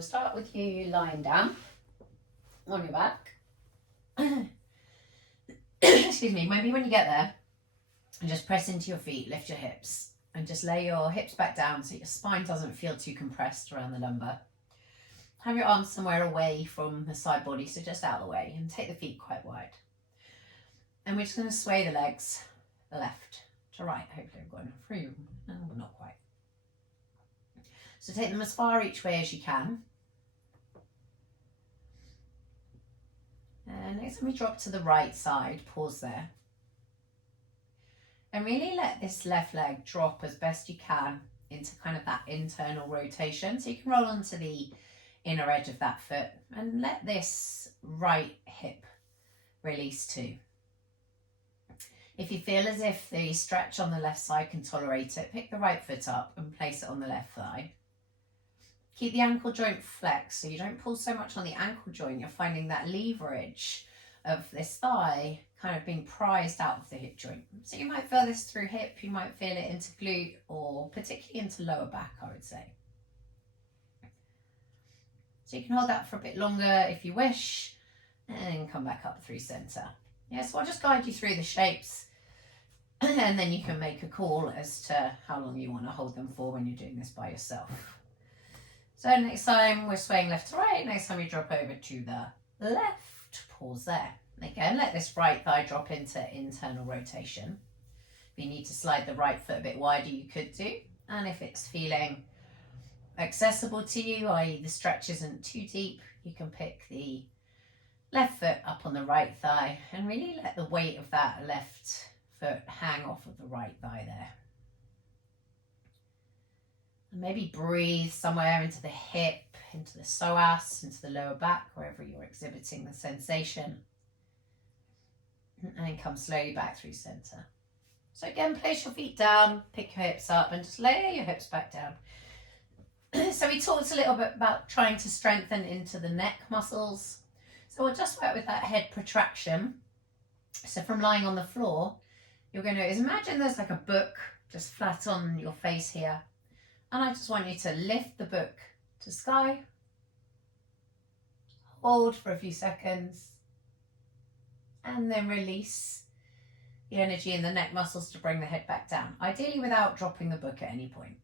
We'll start with you lying down on your back. Excuse me, maybe when you get there, just press into your feet, lift your hips, and just lay your hips back down so your spine doesn't feel too compressed around the lumbar. Have your arms somewhere away from the side body, so just out of the way, and take the feet quite wide. And we're just going to sway the legs left to right. Hopefully I've got enough room. No, not quite. So take them as far each way as you can. And next time we drop to the right side, pause there. And really let this left leg drop as best you can into kind of that internal rotation. So you can roll onto the inner edge of that foot and let this right hip release too. If you feel as if the stretch on the left side can tolerate it, pick the right foot up and place it on the left thigh. Keep the ankle joint flexed so you don't pull so much on the ankle joint. You're finding that leverage of this thigh kind of being prized out of the hip joint. So you might feel this through hip, you might feel it into glute, or particularly into lower back, I would say. So you can hold that for a bit longer if you wish, and come back up through center. Yeah, so I'll just guide you through the shapes, and then you can make a call as to how long you want to hold them for when you're doing this by yourself. So next time we're swaying left to right, next time you drop over to the left, pause there. Again, let this right thigh drop into internal rotation. If you need to slide the right foot a bit wider, you could do. And if it's feeling accessible to you, i.e. the stretch isn't too deep, you can pick the left foot up on the right thigh and really let the weight of that left foot hang off of the right thigh there. And maybe breathe somewhere into the hip, into the psoas, into the lower back, wherever you're exhibiting the sensation. And then come slowly back through center. So again, place your feet down, pick your hips up, and just lay your hips back down. So we talked a little bit about trying to strengthen into the neck muscles. So we'll just work with that head protraction. So from lying on the floor, you're going to imagine there's like a book just flat on your face here. And I just want you to lift the book to sky. Hold for a few seconds. And then release the energy in the neck muscles to bring the head back down. Ideally without dropping the book at any point.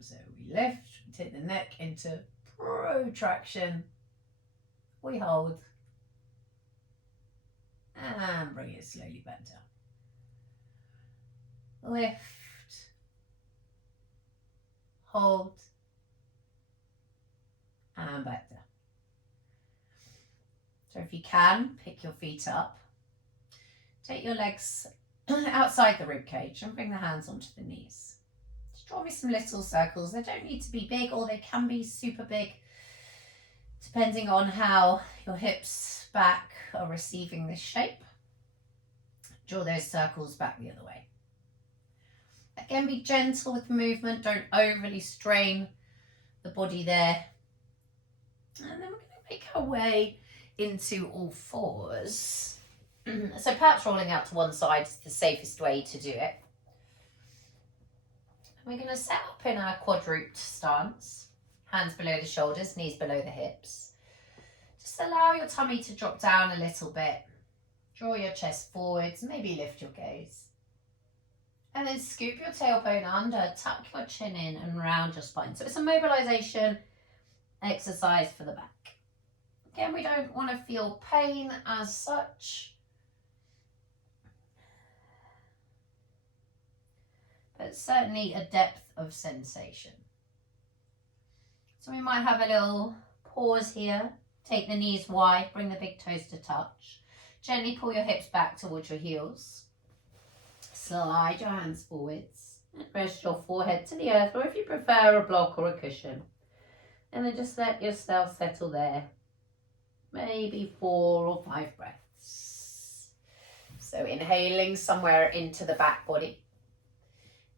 So we lift, take the neck into protraction. We hold. And bring it slowly back down. Lift. Hold. And back down. So if you can, pick your feet up. Take your legs outside the rib cage and bring the hands onto the knees. Just draw me some little circles. They don't need to be big, or they can be super big, depending on how your hips back are receiving this shape. Draw those circles back the other way. Again, be gentle with the movement. Don't overly strain the body there. And then we're going to make our way into all fours. So perhaps rolling out to one side is the safest way to do it. We're going to set up in our quadruped stance. Hands below the shoulders, knees below the hips. Just allow your tummy to drop down a little bit. Draw your chest forwards, maybe lift your gaze. And then scoop your tailbone under, tuck your chin in and round your spine. So it's a mobilization exercise for the back. Again, we don't want to feel pain as such. But certainly a depth of sensation. So we might have a little pause here. Take the knees wide, bring the big toes to touch. Gently pull your hips back towards your heels. Slide your hands forwards and rest your forehead to the earth, or if you prefer, a block or a cushion. And then just let yourself settle there. Maybe 4 or 5 breaths. So inhaling somewhere into the back body.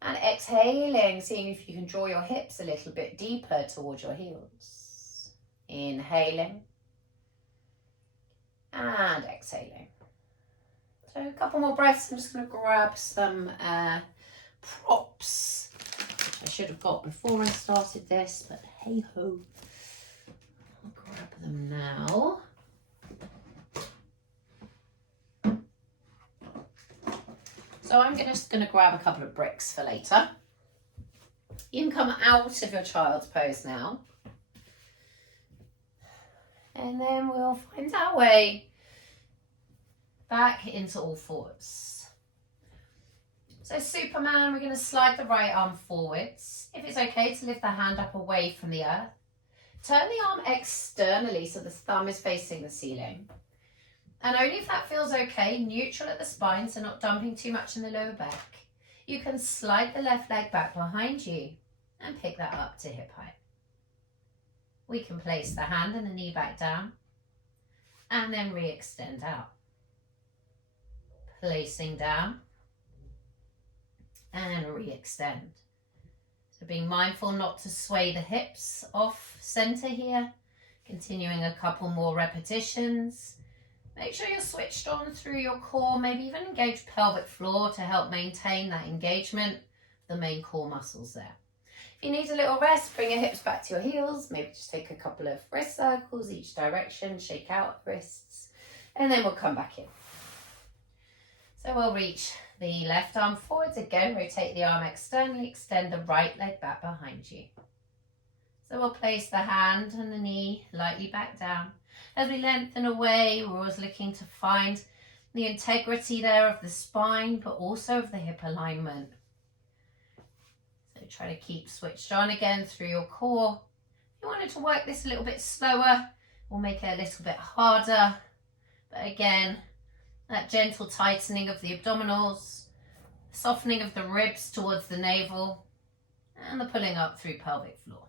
And exhaling, seeing if you can draw your hips a little bit deeper towards your heels. Inhaling. And exhaling. So a couple more breaths. I'm just going to grab some props, which I should have got before I started this, but hey ho. Now, so I'm just going to grab a couple of bricks for later. You can come out of your child's pose now. And then we'll find our way back into all fours. So Superman, we're going to slide the right arm forwards. If it's okay to lift the hand up away from the earth. Turn the arm externally so the thumb is facing the ceiling. And only if that feels okay, neutral at the spine, so not dumping too much in the lower back. You can slide the left leg back behind you and pick that up to hip height. We can place the hand and the knee back down and then re-extend out. Placing down and re-extend. So being mindful not to sway the hips off center here. Continuing a couple more repetitions. Make sure you're switched on through your core, maybe even engage pelvic floor to help maintain that engagement, the main core muscles there. If you need a little rest, bring your hips back to your heels, maybe just take a couple of wrist circles each direction, shake out the wrists, and then we'll come back in. So we'll reach the left arm forwards again, rotate the arm externally, extend the right leg back behind you. So we'll place the hand and the knee lightly back down. As we lengthen away, we're always looking to find the integrity there of the spine, but also of the hip alignment. So try to keep switched on again through your core. If you wanted to work this a little bit slower, we'll make it a little bit harder. But again, that gentle tightening of the abdominals, softening of the ribs towards the navel, and the pulling up through pelvic floor.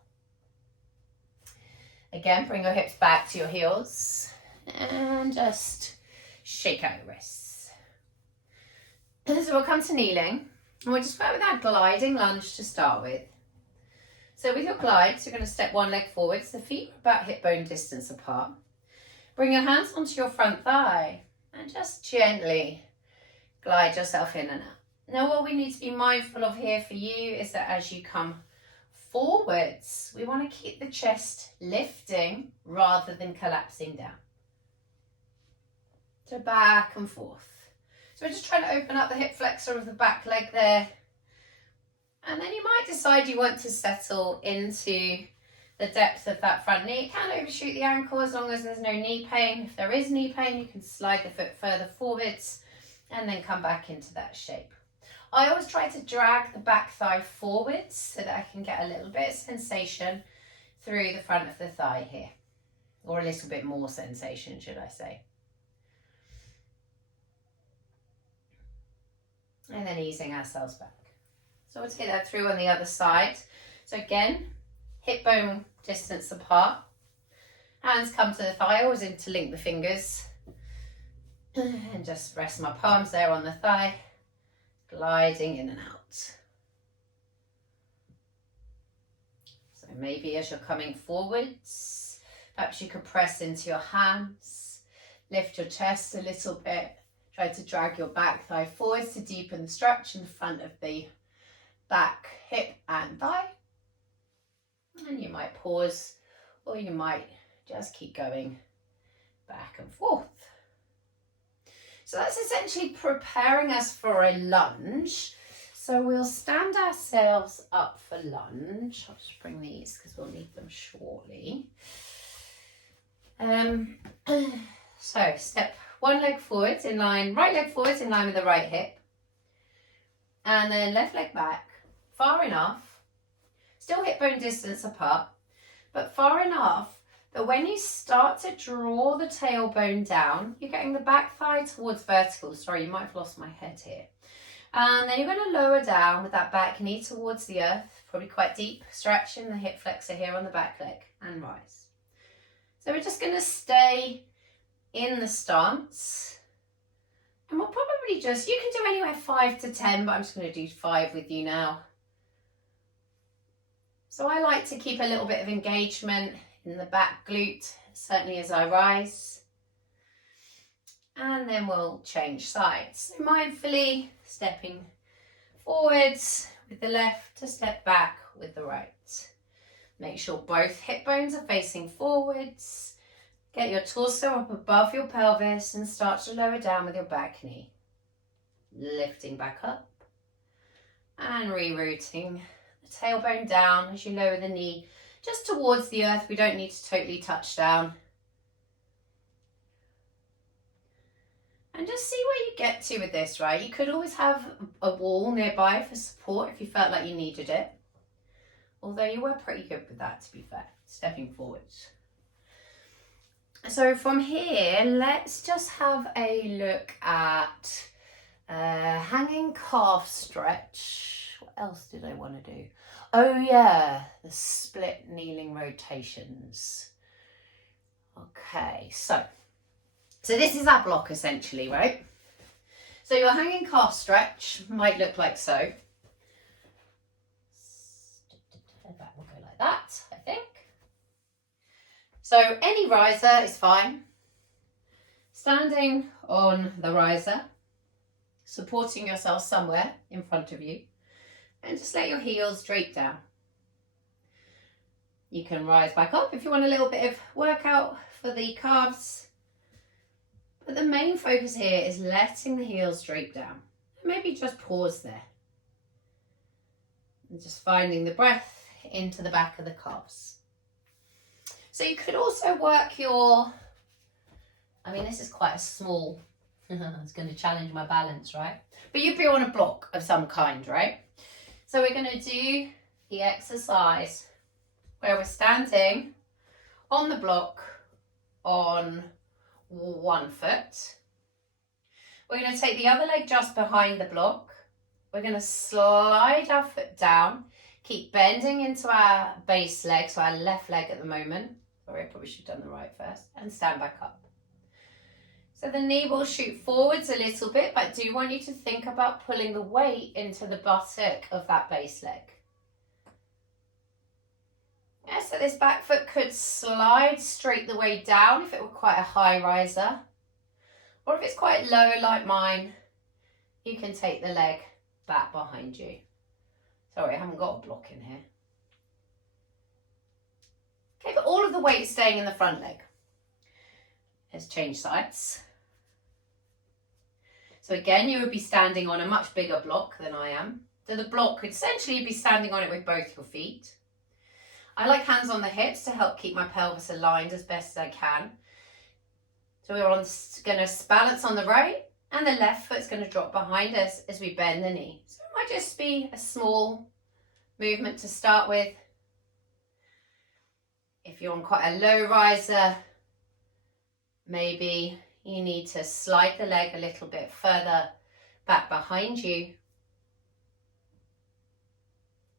Again, bring your hips back to your heels and just shake out your wrists. So we'll come to kneeling and we'll just work with our gliding lunge to start with. So with your glides, you're going to step one leg forwards, the feet are about hip bone distance apart. Bring your hands onto your front thigh and just gently glide yourself in and out. Now what we need to be mindful of here for you is that as you come forwards, we want to keep the chest lifting rather than collapsing down. So back and forth. So we're just trying to open up the hip flexor of the back leg there. And then you might decide you want to settle into the depth of that front knee. It can overshoot the ankle as long as there's no knee pain. If there is knee pain, you can slide the foot further forwards and then come back into that shape. I always try to drag the back thigh forwards so that I can get a little bit of sensation through the front of the thigh here. Or a little bit more sensation, should I say. And then easing ourselves back. So we'll take that through on the other side. So again, hip bone distance apart. Hands come to the thigh, always interlink the fingers. And just rest my palms there on the thigh. Gliding in and out. So maybe as you're coming forwards, perhaps you could press into your hands, lift your chest a little bit, try to drag your back thigh forwards to deepen the stretch in front of the back, hip and thigh. And you might pause or you might just keep going back and forth. So that's essentially preparing us for a lunge. So we'll stand ourselves up for lunge. I'll just bring these because we'll need them shortly. So step one leg forwards in line, right leg forwards in line with the right hip. And then left leg back, far enough, still hip bone distance apart, but far enough that when you start to draw the tailbone down, you're getting the back thigh towards vertical. Sorry, you might have lost my head here. And then you're going to lower down with that back knee towards the earth, probably quite deep, stretching the hip flexor here on the back leg, and rise. So we're just going to stay in the stance. And we'll probably just, you can do anywhere 5 to 10, but I'm just going to do 5 with you now. So I like to keep a little bit of engagement in the back glute, certainly as I rise. And then we'll change sides. So mindfully stepping forwards with the left to step back with the right. Make sure both hip bones are facing forwards. Get your torso up above your pelvis and start to lower down with your back knee. Lifting back up and rerouting the tailbone down as you lower the knee just towards the earth. We don't need to totally touch down. And just see where you get to with this, right? You could always have a wall nearby for support if you felt like you needed it. Although you were pretty good with that, to be fair, stepping forwards. So from here, let's just have a look at hanging calf stretch. What else did I want to do? Oh yeah, the split kneeling rotations. Okay, so this is our block essentially, right? So your hanging calf stretch might look like so. That will go like that, I think. So any riser is fine. Standing on the riser, supporting yourself somewhere in front of you, and just let your heels drape down. You can rise back up if you want a little bit of workout for the calves. But the main focus here is letting the heels drape down. Maybe just pause there. And just finding the breath into the back of the calves. So you could also work your, this is quite a small, it's going to challenge my balance, right? But you'd be on a block of some kind, right? So we're going to do the exercise where we're standing on the block on one foot. We're going to take the other leg just behind the block. We're going to slide our foot down, keep bending into our base leg, so our left leg at the moment. Sorry, I probably should have done the right first, and stand back up. So the knee will shoot forwards a little bit, but I do want you to think about pulling the weight into the buttock of that base leg. Yeah, so this back foot could slide straight the way down if it were quite a high riser. Or if it's quite low like mine, you can take the leg back behind you. Sorry, I haven't got a block in here. Okay, but all of the weight is staying in the front leg. Let's change sides. So again, you would be standing on a much bigger block than I am. So the block could essentially be standing on it with both your feet. I like hands on the hips to help keep my pelvis aligned as best as I can. So we're going to balance on the right, and the left foot's going to drop behind us as we bend the knee. So it might just be a small movement to start with. If you're on quite a low riser, maybe you need to slide the leg a little bit further back behind you.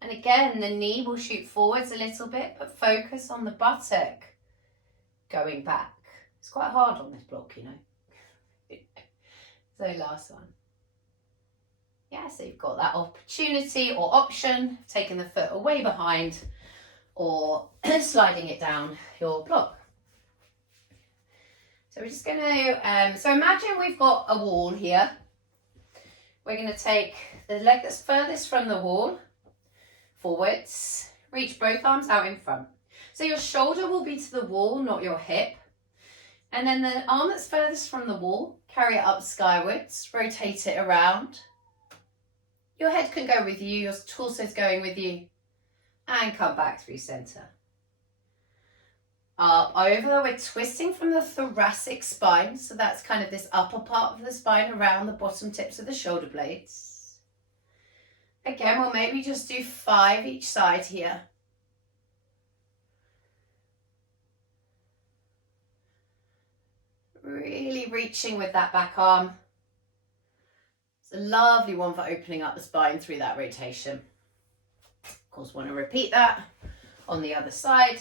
And again, the knee will shoot forwards a little bit, but focus on the buttock going back. It's quite hard on this block, you know. So last one. Yeah, so you've got that opportunity or option, taking the foot away behind or sliding it down your block. So we're just going to, so imagine we've got a wall here. We're going to take the leg that's furthest from the wall forwards, reach both arms out in front. So your shoulder will be to the wall, not your hip. And then the arm that's furthest from the wall, carry it up skywards, rotate it around. Your head can go with you, your torso's going with you, and come back through center. Up, over, we're twisting from the thoracic spine, so that's kind of this upper part of the spine around the bottom tips of the shoulder blades. Again, we'll maybe just do 5 each side here. Really reaching with that back arm. It's a lovely one for opening up the spine through that rotation. Of course, want to repeat that on the other side.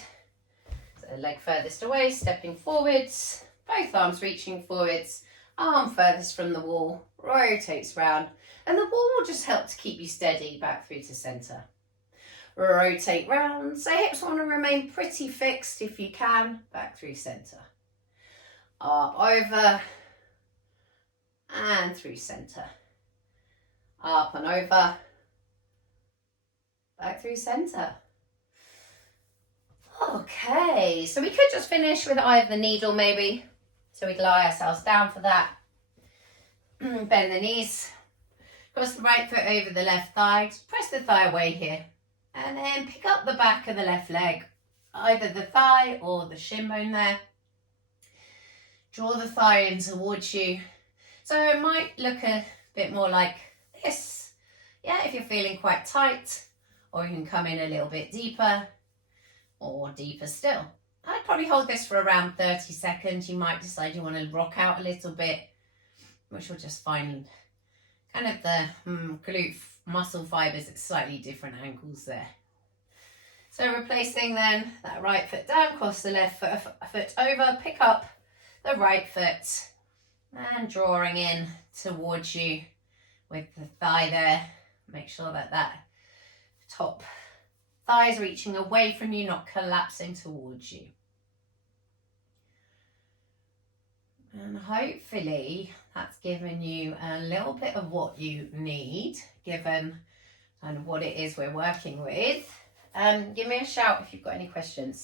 So leg furthest away, stepping forwards, both arms reaching forwards, arm furthest from the wall, rotates round, and the wall will just help to keep you steady back through to center. Rotate round, so hips want to remain pretty fixed if you can, back through center. Up, over, and through center. Up and over, back through center. Okay, so we could just finish with eye of the needle maybe. So we lie ourselves down for that. Bend the knees. Cross the right foot over the left thigh. Press the thigh away here. And then pick up the back of the left leg. Either the thigh or the shin bone there. Draw the thigh in towards you. So it might look a bit more like this. Yeah, if you're feeling quite tight. Or you can come in a little bit deeper. Or deeper still. I'd probably hold this for around 30 seconds. You might decide you want to rock out a little bit, which will just find kind of the glute muscle fibers at slightly different angles there. So replacing then that right foot down, cross the left foot over, pick up the right foot and drawing in towards you with the thigh there. Make sure that that top thigh is reaching away from you, not collapsing towards you. And hopefully that's given you a little bit of what you need, given kind of what it is we're working with. Give me a shout if you've got any questions.